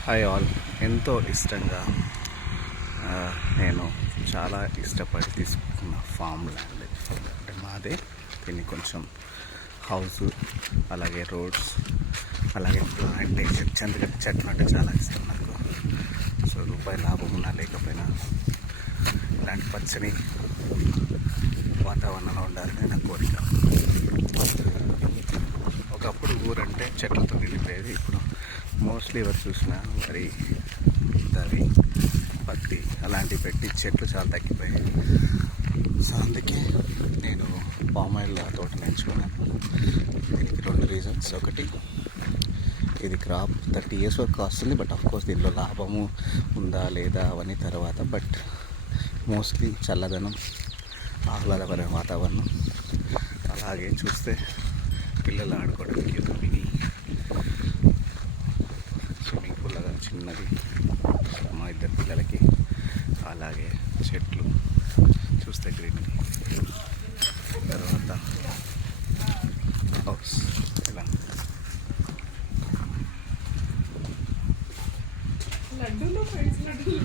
Hi all. ఎంతో ఇష్టంగా నేను చాలా ఇష్టపడి తీసుకున్న ఫామ్ ల్యాండ్ అంటే మాదే. దీన్ని కొంచెం హౌస్, అలాగే రోడ్స్, అలాగే ప్లాంటేషన్, చంద్రగడ్డ చెట్లు అంటే చాలా ఇష్టం నాకు. సో రూపాయి లాభం ఉన్నా లేకపోయినా ఇలాంటి పచ్చని వాతావరణంలో ఉండాలని నా కోరిక. ఒకప్పుడు ఊరంటే చెట్లతో నిండిపోయేది. ఇప్పుడు మోస్ట్లీ ఎవరు చూసినా వరి, దవి, పత్తి అలాంటివి పెట్టి చెట్లు చాలా తగ్గిపోయాయి. సో అందుకే నేను పామాయిల్ తోటను ఎంచుకున్నాను. దీనికి 2 రీజన్స్. ఒకటి, ఇది క్రాప్ 30 years వరకు వస్తుంది. బట్ ఆఫ్కోర్స్ దీనిలో లాభము ఉందా లేదా అవన్నీ తర్వాత. బట్ మోస్ట్లీ చల్లదనం, ఆహ్లాదకరమైన వాతావరణం, అలాగే చూస్తే పిల్లలు ఆడుకోవడానికి మినీ స్విమ్మింగ్ పూల్ లాగా చిన్నది మా 2 పిల్లలకి. అలాగే చెట్లు చూస్తే గ్రీనరీ, తర్వాత హౌస్. ఇలా లడ్డూలు ఫ్రెండ్స్, లడ్డూలు